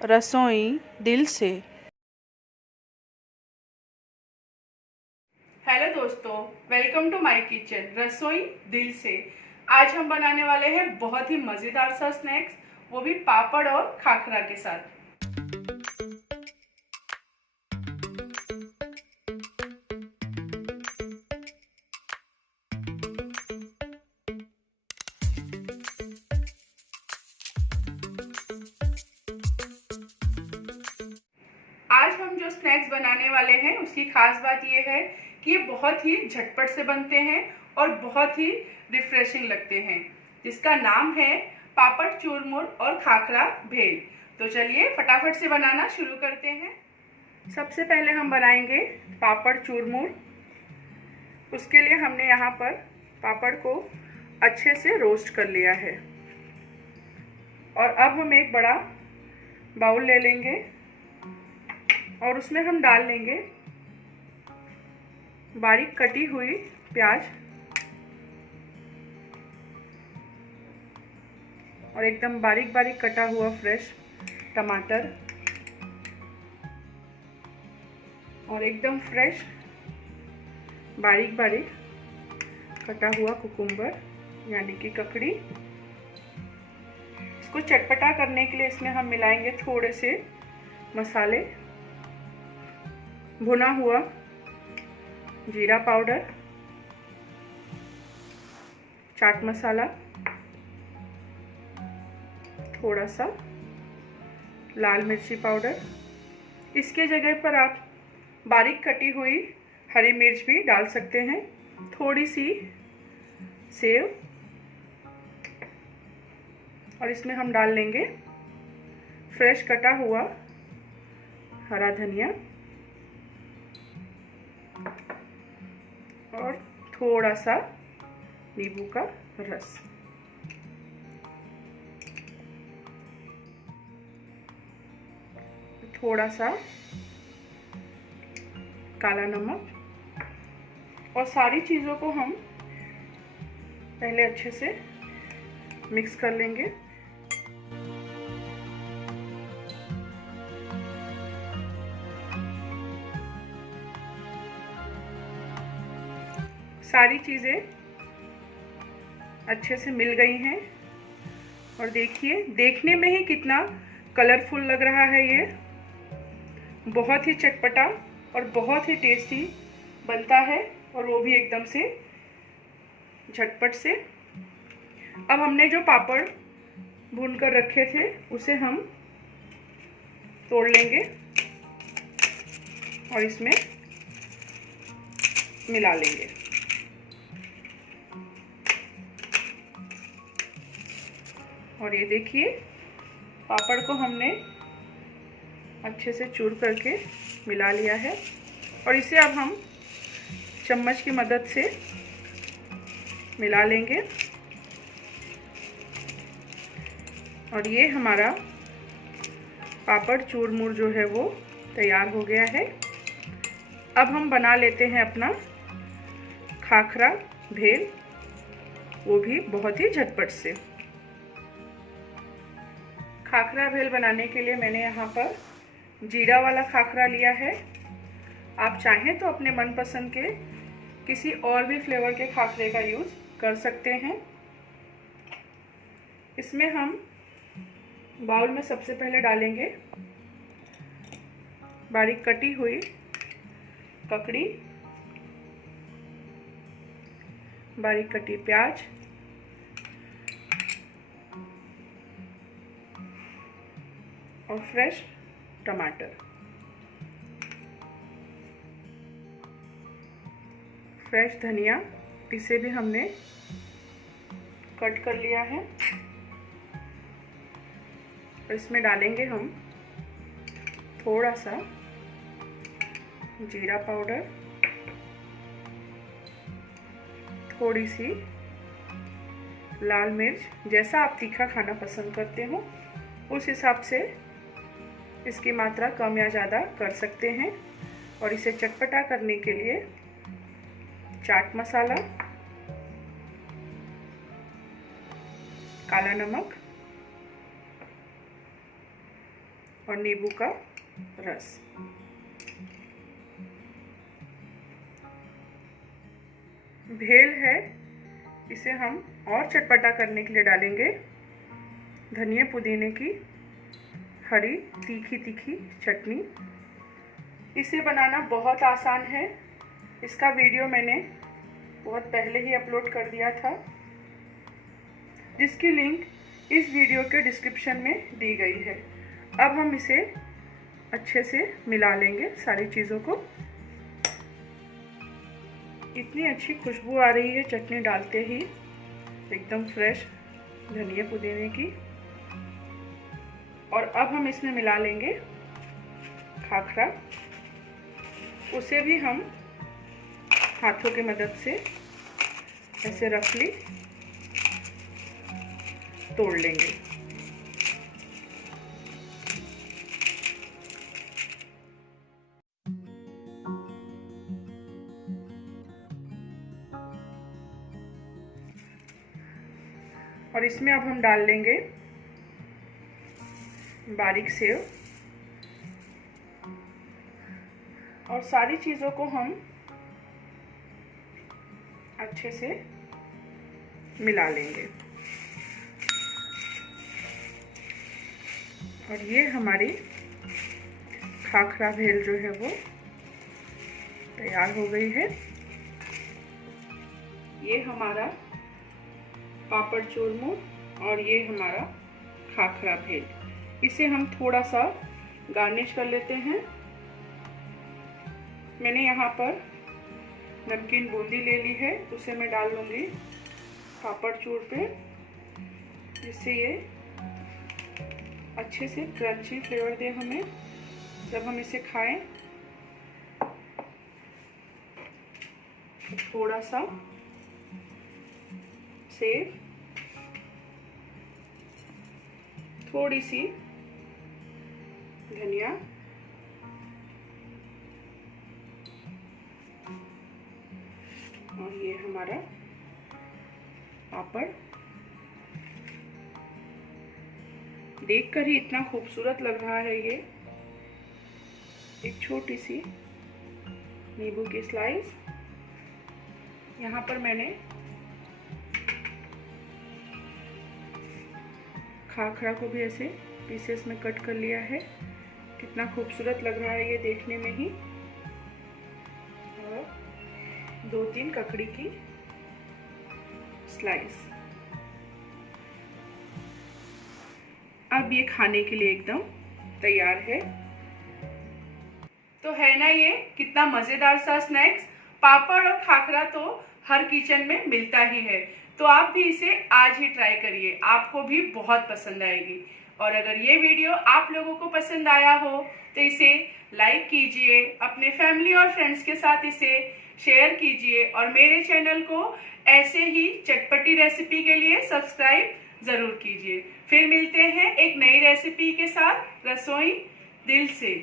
रसोई दिल से। हेलो दोस्तों, वेलकम टू माय किचन रसोई दिल से। आज हम बनाने वाले हैं बहुत ही मज़ेदार सा स्नैक्स, वो भी पापड़ और खाखरा के साथ। आज हम जो स्नैक्स बनाने वाले हैं उसकी खास बात यह है कि ये बहुत ही झटपट से बनते हैं और बहुत ही रिफ्रेशिंग लगते हैं, जिसका नाम है पापड़ चूरमुर और खाखरा भेल। तो चलिए फटाफट से बनाना शुरू करते हैं। सबसे पहले हम बनाएंगे पापड़ चूरमुर। उसके लिए हमने यहाँ पर पापड़ को अच्छे से रोस्ट कर लिया है और अब हम एक बड़ा बाउल ले लेंगे और उसमें हम डाल लेंगे बारीक कटी हुई प्याज और एकदम बारीक बारीक कटा हुआ फ्रेश टमाटर और एकदम फ्रेश बारीक बारीक कटा हुआ कुकुम्बर यानी कि ककड़ी। इसको चटपटा करने के लिए इसमें हम मिलाएंगे थोड़े से मसाले, भुना हुआ जीरा पाउडर, चाट मसाला, थोड़ा सा लाल मिर्ची पाउडर। इसके जगह पर आप बारीक कटी हुई हरी मिर्च भी डाल सकते हैं, थोड़ी सी सेव और इसमें हम डाल लेंगे फ्रेश कटा हुआ हरा धनिया और थोड़ा सा नींबू का रस। थोड़ा सा काला नमक और सारी चीज़ों को हम पहले अच्छे से मिक्स कर लेंगे। सारी चीज़ें अच्छे से मिल गई हैं और देखिए, देखने में ही कितना कलरफुल लग रहा है। ये बहुत ही चटपटा और बहुत ही टेस्टी बनता है और वो भी एकदम से झटपट से। अब हमने जो पापड़ भून कर रखे थे उसे हम तोड़ लेंगे और इसमें मिला लेंगे। और ये देखिए, पापड़ को हमने अच्छे से चूर करके मिला लिया है और इसे अब हम चम्मच की मदद से मिला लेंगे और ये हमारा पापड़ चूरमुर जो है वो तैयार हो गया है। अब हम बना लेते हैं अपना खाखरा भेल, वो भी बहुत ही झटपट से। खाखरा भेल बनाने के लिए मैंने यहाँ पर जीरा वाला खाखरा लिया है। आप चाहें तो अपने मनपसंद के किसी और भी फ्लेवर के खाखरे का यूज़ कर सकते हैं। इसमें हम बाउल में सबसे पहले डालेंगे बारीक कटी हुई ककड़ी, बारीक कटी प्याज, और फ्रेश टमाटर, फ्रेश धनिया, इसे भी हमने कट कर लिया है और इसमें डालेंगे हम थोड़ा सा जीरा पाउडर, थोड़ी सी लाल मिर्च। जैसा आप तीखा खाना पसंद करते हो उस हिसाब से इसकी मात्रा कम या ज़्यादा कर सकते हैं। और इसे चटपटा करने के लिए चाट मसाला, काला नमक और नींबू का रस। भेल है, इसे हम और चटपटा करने के लिए डालेंगे धनिया पुदीने की हरी तीखी तीखी चटनी। इसे बनाना बहुत आसान है। इसका वीडियो मैंने बहुत पहले ही अपलोड कर दिया था, जिसकी लिंक इस वीडियो के डिस्क्रिप्शन में दी गई है। अब हम इसे अच्छे से मिला लेंगे सारी चीज़ों को। इतनी अच्छी खुशबू आ रही है चटनी डालते ही, एकदम फ्रेश धनिया पुदीने की। और अब हम इसमें मिला लेंगे खाखरा। उसे भी हम हाथों की मदद से ऐसे रफली तोड़ लेंगे। और इसमें अब हम डाल लेंगे बारीक सेव और सारी चीज़ों को हम अच्छे से मिला लेंगे। और ये हमारी खाखरा भेल जो है वो तैयार हो गई है। ये हमारा पापड़ चूरमू और ये हमारा खाखरा भेल। इसे हम थोड़ा सा गार्निश कर लेते हैं। मैंने यहाँ पर नमकीन बूंदी ले ली है, उसे मैं डाल लूँगी पापड़ चूर पे, जिससे ये अच्छे से क्रंची फ्लेवर दे हमें जब हम इसे खाएं। थोड़ा सा सेव, थोड़ी सी धनिया और ये हमारा पापड़। देखकर ही इतना खूबसूरत लग रहा है ये। एक छोटी सी नींबू की स्लाइस। यहाँ पर मैंने खाखरा को भी ऐसे पीसेस में कट कर लिया है। कितना खूबसूरत लग रहा है ये देखने में ही। और 2-3 ककड़ी की स्लाइस। अब ये खाने के लिए एकदम तैयार है। तो है ना ये कितना मज़ेदार सा स्नैक्स। पापड़ और खाखरा तो हर किचन में मिलता ही है, तो आप भी इसे आज ही ट्राई करिए, आपको भी बहुत पसंद आएगी। और अगर ये वीडियो आप लोगों को पसंद आया हो तो इसे लाइक कीजिए, अपने फैमिली और फ्रेंड्स के साथ इसे शेयर कीजिए और मेरे चैनल को ऐसे ही चटपटी रेसिपी के लिए सब्सक्राइब ज़रूर कीजिए। फिर मिलते हैं एक नई रेसिपी के साथ। रसोई दिल से।